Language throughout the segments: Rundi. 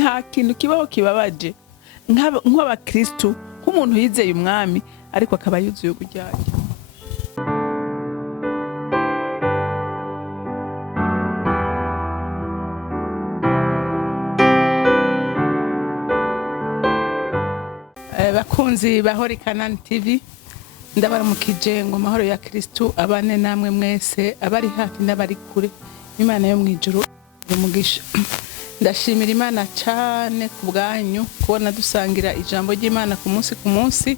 nta kintu kibaho kibabaje nk'abakristo nk'umuntu yizeye umwami ariko akaba yuzuye uburyarya. Bakunzi bahori Kanani TV, ndabaramukije ngo amahoro ya Kristo abane namwe mwese, abari hafi n'abari kure. Imana yo mwijuru umugisha. Ndashimira Imana cyane ku bwanyu kubona dusangira ijambo ry'Imana ku munsi.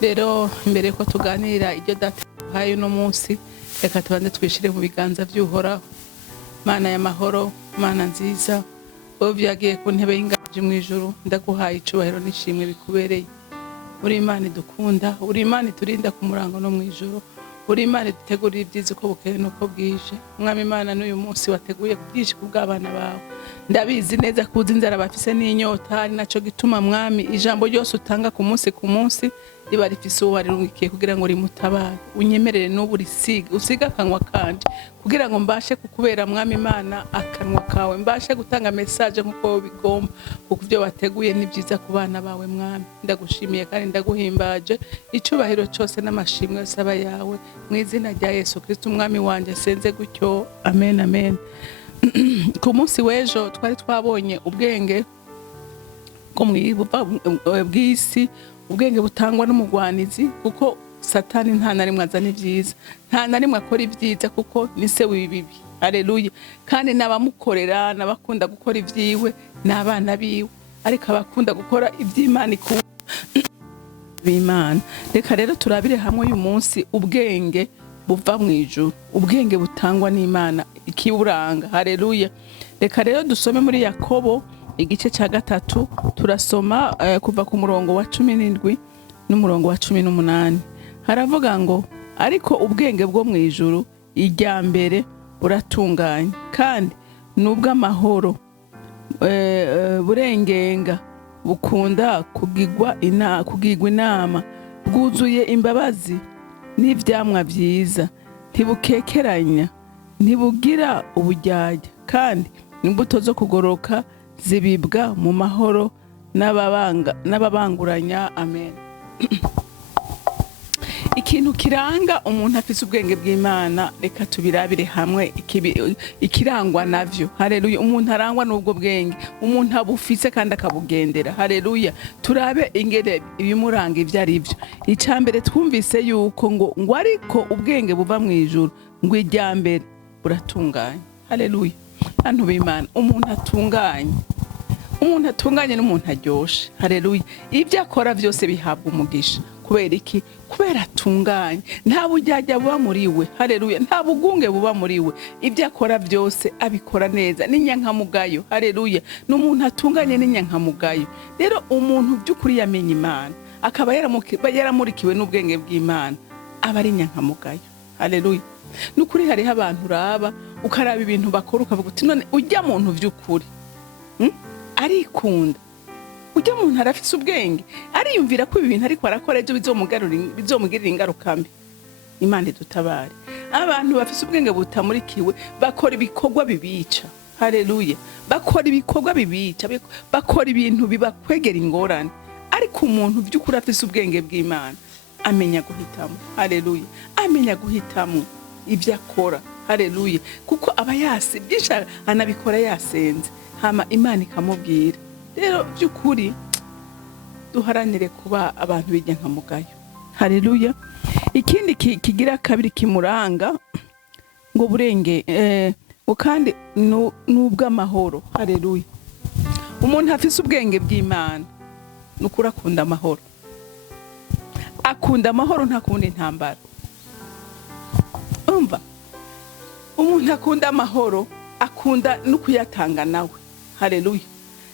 Rero mbere ko tuganira ibyo data hayo no munsi, reka tubande twishire mu biganza by'Uhoraho. Mana y'amahoro, Mana nziza, wowe byagiye ku ntebe y'ingaje mu ijuru, ndaguhaye icubahiro n'ishimwe bikubereye. Uri Imana dukunda, uri Imana turinda ku murango no mu ijuru, uri Imana dutegurira ibyiza uko bukeye nuko bwije. Mwami Imana n'uyu munsi wateguye byinshi kubw'abana bawe, ndabizi neza ko uzi inzara bafise n'inyota, ari naco gituma Mwami ijambo ryose utanga ku munsi riba rifise uwo warirungikiye kugira ngo rimutabare. Unyemerere n'ubu usiga akanwa kanje kugira ngo mbashe kukubera Mwami Imana akanwa kawe, mbashe gutanga message nkuko bigomba, kuko ibyo wateguye ni byiza ku bana bawe Mwami. Ndagushimiye kandi ndaguhimbaje, icubahiro cyose n'amashimwe yose aba yawe mu izina rya Yesu Kristo umwami wanje senze gutyo, amen amen. Ku munsi w'ejo twari twabonye ubwenge ko bw'isi, ubwenge butangwa n'umugwanizi, kuko Satani nta na rimwe azana ibyiza, nta na rimwe akora ibyiza kuko ni se w'ibibi. Haleluya. Kandi nabamukorera nabakunda gukora ibyiwe n'abana biwe, ariko abakunda gukora iby'Imana b'Imana. Reka rero turabire hamwe uyu munsi ubwenge buva mu ijuru, ubwenge butangwa n'Imana ikiburanga. Haleluya. Reka rero dusome muri Yakobo igice cya 3, turasoma kuva ku murongo wa 17 n'umurongo wa 18. Haravuga ngo ariko ubwenge bwo mu ijuru ijya mbere uratunganye kandi n'ubw'amahoro, burengenga, bukunda kugigwa inama, bwuzuye imbabazi n'ivyamwa byiza, ntibukekeranya, ntibugira uburyarya, kandi imbuto zo kugoroka zibibwa mu mahoro n'ababanguranya. Amen. Ikintu kiranga umuntu afise ubwenge bw'Imana, reka tubirabire hamwe ikirangwa navyo. Haleluya. Umuntu arangwa n'ubwo bwenge, umuntu abufise kandi akabugendera. Haleluya. Turabe ingere ibimuranga ivyo ari byo. Icambere twumvise yuko ngo ariko ubwenge buva mu ijuru ngo ijya mbere buratunganye. Haleluya. Bantu b'Imana, umuntu atunganye n'umuntu aryoshe. Haleluya. Ibyo akora byose bihabwa umugisha. Kubera iki? Kubera atunganye, nta bujyajya buba muri we. Haleluya. Nta bugunge buba muri we, ibyo akora byose abikora neza n'inyankamugayo. Haleluya. N'umuntu atunganye n'inyankamugayo. Rero umuntu by'ukuri yamenye Imana, akaba yaramurikiwe n'ubwenge bw'Imana, aba ari inyankamugayo. Haleluya. N'ukuri hariho abantu uraba ukaraba ibintu bakora ukavuga uti none ujya muntu by'ukuri arikunda, ujya muntu arafise ubwenge, ariyumvira ko ibintu ariko arakora ejo bizomugirira ingaruka mbi. Imana idutabare. Abantu bafise ubwenge butamurikiwe bakora ibikorwa bibica. Haleluya. Bakora ibikorwa bibica, bakora ibintu bibakwegera ingorane. Ariko umuntu by'ukuri afise ubwenge bw'Imana amenya guhitamo. Haleluya. Amenya guhitamo ibyo akora. Haleluya. Kuko aba byinshi anabikora yasenze, hama Imana ikamubwira. Rero by'ukuri duharanire kuba abantu b'inyankamugayo. Haleluya. Ikindi kigira kabiri kimuranga ngo burenge kandi n'ubw'amahoro. Haleluya. Umuntu afise ubwenge bw'Imana nukuri akunda amahoro, akunda amahoro, ntakunda intambara. Umva, umuntu akunda amahoro akunda no kuyatanga nawe. Haleluya.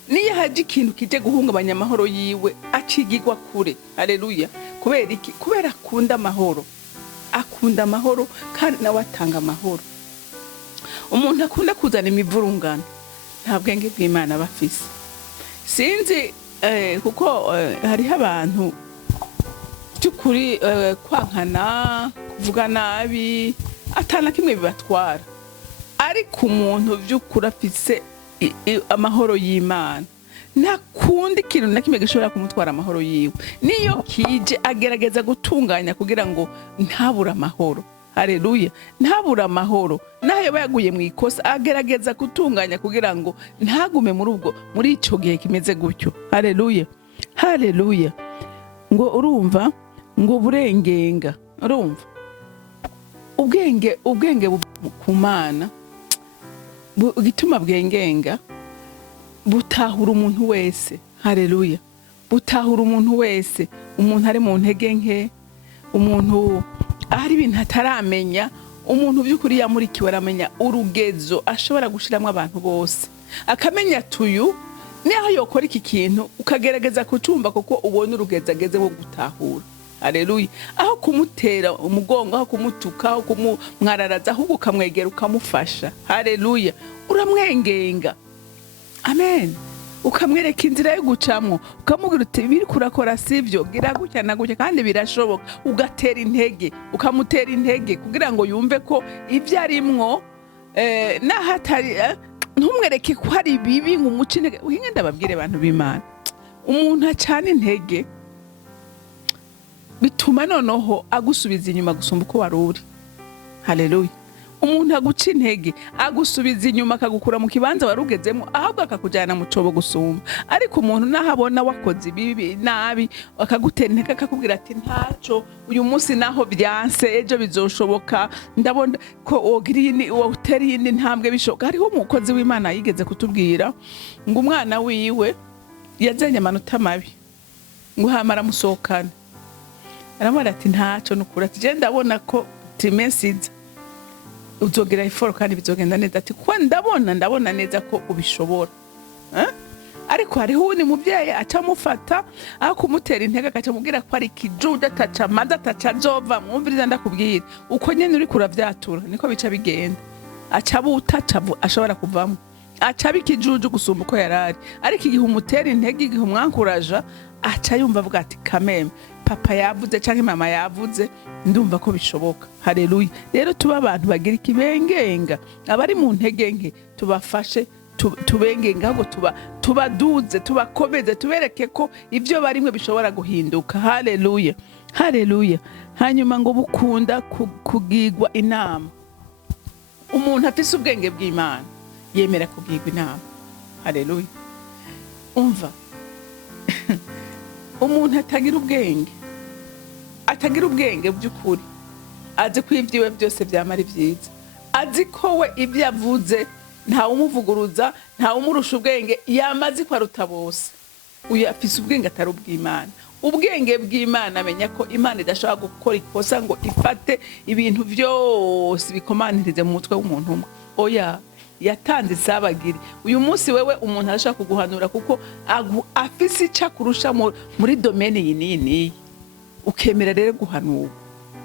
Niyo haje ikintu kije guhungabanya amahoro yiwe acigirwa kure. Haleluya. Kubera iki? Kubera akunda amahoro, akunda amahoro kandi nawe atanga amahoro. Umuntu akunda kuzana imivurungano nta bwenge bw'Imana bafise. Sinzi kuko hariho abantu by'ukuri kwankana, kuvuga nabi, atana kimwe bibatwara. Ariko umuntu by'ukuri afise amahoro y'Imana ntakundi ikintu na kimwe gishobora kumutwara amahoro yiwe. Niyo kije agerageza gutunganya kugira ngo ntabura amahoro. Haleluya. Ntabura amahoro. Nayo bayaguye mu ikosa agerageza gutunganya kugira ngo ntagume muri ico gihe kimeze gutyo. Haleluya. Haleluya. Ngo urumva ngo burengenga. Urumva ubwenge ku Mana gituma bwengenga butahura umuntu wese. Haleluya. Butahura umuntu wese, umuntu ari mu ntege nke, umuntu ahari ibintu ataramenya, umuntu by'ukuri yamurikiwe aramenya urugezo ashobora gushiramo abantu bose, akamenya tuyu niho yokora iki kintu ukagerageza kucumba kuko ubona urugezo ageze wo gutahura. Haleluya. Aho kumutera umugongo, aho kumutuka, aho kumwararaza, ahubwo ukamwegera ukamufasha. Haleluya. Uramwengenga. Amen. Ukamwereka inzira yo gucamwo, ukamubwira uti biri kurakora sivyo, gira gutya na gutya kandi birashoboka, ugatera intege, ukamutera intege kugira ngo yumve ko ivyo arimwo nahatari ntumwereke ko hari bibi ngo umuce intege. Uhinge ndababwire abantu b'Imana, umuntu acana intege bituma noneho agusubiza inyuma gusumba uko wari uri. Haleluya. Umuntu aguca intege agusubiza inyuma akagukura mu kibanza warugezemo, ahubwo akakujyana mu cobo gusumba. Ariko umuntu nahabona wakoze bibi nabi akagutera intege akakubwira ati ntaco, uyu munsi naho byanse ejo bizoshoboka, ndabona ko ogrini woteri indi ntambwe bishoboka. Hariho umukozi w'Imana yigeze kutubwira ngo umwana wiwe yazanye amanota mabi ngo hamara musokana, aramara ati ntaco nukura ati je ndabona ko tumeze uzogera iforo kandi bizogenda neza. Ati kwa ndabona neza ko ubishobora. Ariko hariho undi muvyeyi acamufata aho kumutera intege akacamubwira ko ari kijuda atacamaza atacazova. Mwumviriza ndakubwira uko nyene uri kuravyatura niko bica bigenda. Acabuta ashobora kuvamo, acaba ikijuju gusumba uko yarari. Ariko igihe umutera intege, igihe umwankuraja, aca yumva avuga ati kameme papa yavuze canke mama yavuze, ndumva ko bishoboka. Haleluya. Rero tuba abantu bagira ikibengenga, abari mu ntege nke tubafashe, tubengenga ahubwo tubaduze, tubakomeze, tubereke ko ivyo barimwe bishobora guhinduka. Haleluya. Haleluya. Hanyuma ngo bukunda kugigwa inama. Umuntu afise ubwenge bw'Imana yemera kugigwa inama. Haleluya. Umva umuntu atagira ubwenge by'ukuri, azi ko ivyiwe byose byamara ivyiza, azi ko we ibyo yavuze nta umuvuguruza, nta umurusha ubwenge, yamaze ko aruta bose. Uyu afise ubwenge atari ubw'Imana. Ubwenge bw'Imana amenya ko Imana idashobora gukora ikosa ngo ifate ibintu byose bikomanirize mu mutwe w'umuntu umwe. Oya, yatanze isabagiri. Uyu munsi wewe umuntu arashaka kuguhanura kuko afise ica kurusha muri domaine yini, ukemera rero guhanurwa.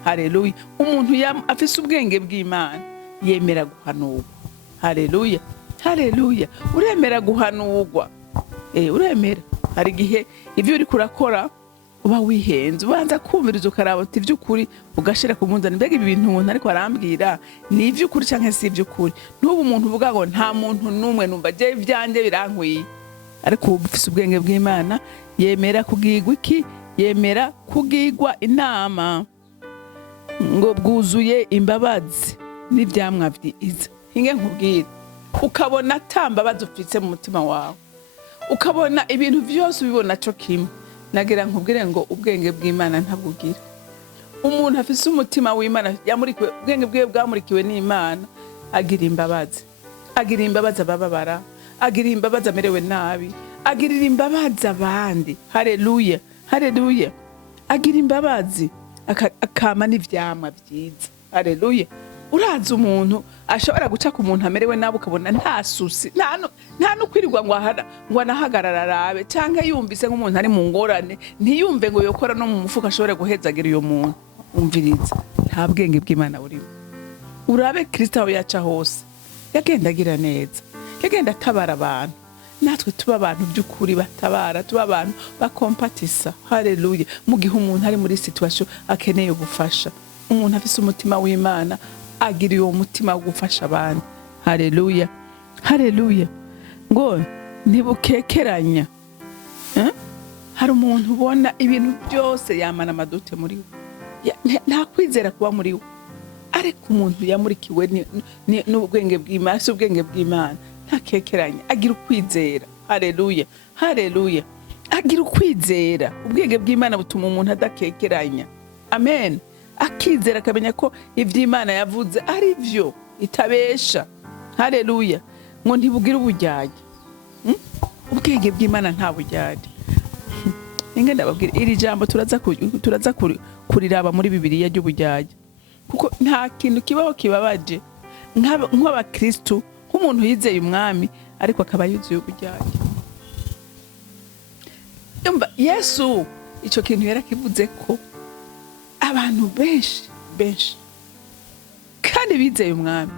Haleluya. Umuntu afise ubwenge bw'Imana yemera guhanurwa. Haleluya. Haleluya. Uremera guhanurwa. Uremera. Hari gihe ivyo uri kurakora uba wihenze, ubanza kumviriza ukaraba uti vy'ukuri, ugashira ku munzani, mbega ibi bintu umuntu ariko arambwira ni ivy'ukuri canke si ivy'ukuri. N'ubu umuntu uvuga ngo nta muntu numwe numva je ivyanje birankwiye. Ariko ufise ubwenge bw'Imana yemera kugigwa iki? Yemera kugigwa inama. Ngo bwuzuye imbabazi n'ivyamwa vyiza. Hinge nkubwira, ukabona atambabazi ufise mu mutima wawe, ukabona ibintu vyose ubibona co kimwe, nagira nkubwire ngo ubwenge bw'Imana ntabugira. Umuntu afise umutima w'Imana yamurikiwe, ubwenge bwiwe bwamurikiwe n'Imana, agira imbabazi. Agira imbabazi abababara, agira imbabazi amerewe nabi, agirira imbabazi abandi. Haleluya. Haleluya. Agira imbabazi akama n'ivyamwa vyiza. Haleluya. Uraza umuntu ashobora guca ku muntu amerewe nabi ukabona nta susi, nta no kwirirwa ngo anahagarara arabe canke yumvise nk'umuntu ari mu ngorane ntiyumve ngo yokora no mu mufuka ashobore guhezagira uyo muntu. Umviriza, nta bwenge bw'Imana burimo. Urabe Kristo aho yaca hose yagenda agira neza, yagenda atabara abantu. Natwe tuba abantu by'ukuri batabara, tuba abantu bakompatisa. Haleluya. Mu gihe umuntu ari muri situation akeneye ubufasha, umuntu afise umutima w'Imana agira uwo mutima wo gufasha abandi. Haleluya. Haleluya. Ngo ntibukekeranya hari umuntu ubona ibintu byose yamana amadute muri we, nta kwizera kuba muri we, ariko umuntu yamurikiwe n'ubwenge bw'Imana, si ubwenge bw'Imana, ntakekeranya, agira ukwizera. Haleluya, haleluya, agira ukwizera. Ubwenge bw'Imana butuma umuntu adakekeranya. Amen. Akizera akamenya ko ivy'Imana yavuze ari byo, itabesha. Haleluya. Ngo ntibugira ubujyaje. Ubwenge bw'Imana nta bujyaje. Ninge ndababwira iri jambo turaza kuriraba muri Bibiliya ry'ubujyaje. Kuko nta kintu kibaho kibabaje nk'abakristo, nk'umuntu yizeye umwami ariko akaba yuzuye ubujyaje. Yesu ico kintu yarakivuze ko abantu benshi kandi bizeye umwami,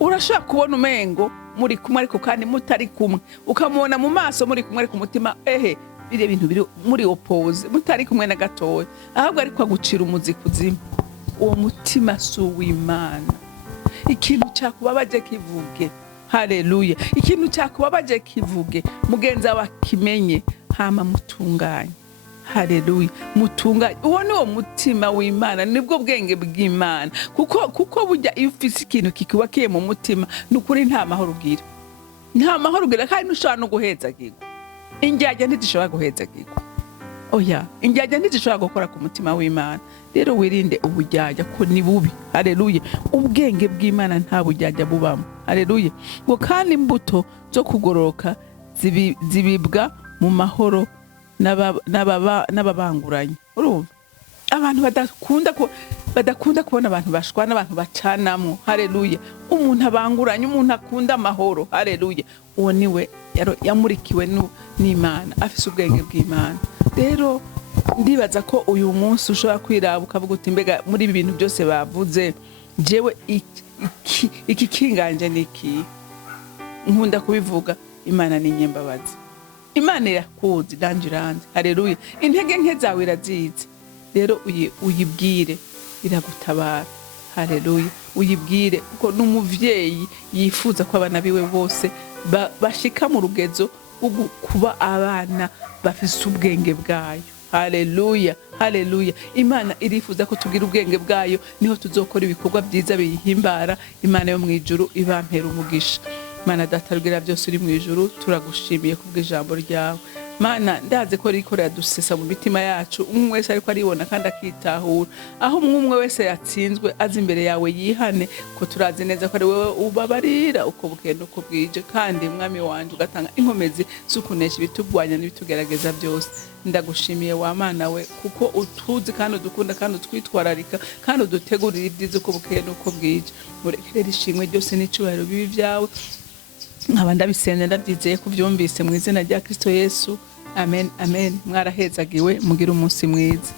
urashobora kubona umengo muri kumwe ariko kandi mutari kumwe, ukamubona mu maso muri kumwe ariko umutima bire bintu biri muri opposite, mutari kumwe na gatoya, ahubwo ariko agucira umuzi kuzimu. Uwo mutima si uw'Imana. Ikintu cyakubabaje kivuge. Haleluya. Ikintu cyakubabaje kivuge, mugenza wa kimenye, hama mutunganye. Haleluya, mutunganye. Uwo ni wo mutima w'Imana, nibwo bwenge bw'Imana. Kuko burya iyo ufise ikintu kikiwakiye mu mutima, nukuri nta mahoro ugira. Nta mahoro ugira, kandi ntushobora no guhezagirwa. Indyarya ntizishobora guhezagirwa. Oya, indyarya ntizishobora gukora ku mutima w'Imana. Rero wirinde ubujyajya ko ni bubi. Haleluya. Ubwenge bw'Imana nta bujyajya bubamo. Haleluya. Ngo kandi imbuto zo kugororoka zibibwa mu mahoro n'ababanguranye. Urumva? Abantu badakunda kubona abantu bashwana, abantu bacanamo. Haleluya. Umuntu abanguranye, umuntu akunda amahoro. Haleluya. Uwo niwe yamurikiwe n'Imana, afise ubwenge bw'Imana. Rero ndibaza ko uyu munsi ushobora kwiraba ukavuga uti mbega muri ibi bintu byose bavuze jewe iki kinganje niki. Nkunda kubivuga, Imana ni nyembabazi. Imana irakuzi dangiranze. Haleluya. Intege nke zawe irazizi. Rero uyibwire, iragutabara. Haleluya. Uyibwire kuko n'umuvyeyi yifuza ko abana biwe bose bashika mu rugezo kuba abana bafise ubwenge bwayo. Haleluya, haleluya. Imana irifuza ko tugira ubwenge bwayo, niho tuzokora ibikorwa byiza biyihimbara. Imana yo mwijuru ibampera umugisha. Mana data rugira byose uri mwijuru, turagushimiye kubw'ijambo ryawe. Mana ndaze ko riko radusesa mu mitima yacu, umwe wese ariko aribona kandi akitahura. Aho umwe wese yatsinzwe azi imbere yawe yihane, ko turazi neza ko ari wewe ubabarira uko bukenda uko bwije, kandi mwami wanje ugatanga inkomezi zukunesha ibitugwanya n'ibitugerageza byose. Ndagushimiye wa Mana we, kuko utuzi kandi udukunda kandi utwitwararika kandi udutegurira ibyiza uko bukenda uko bwije. Murekere ishimwe ryose n'icubahiro bibi byawe. Nkaba ndabisenze ndabyizeye ko byumvise mu izina rya Kristo Yesu. Amen, amen. Mwarahezagiwe, mugira umunsi mwiza.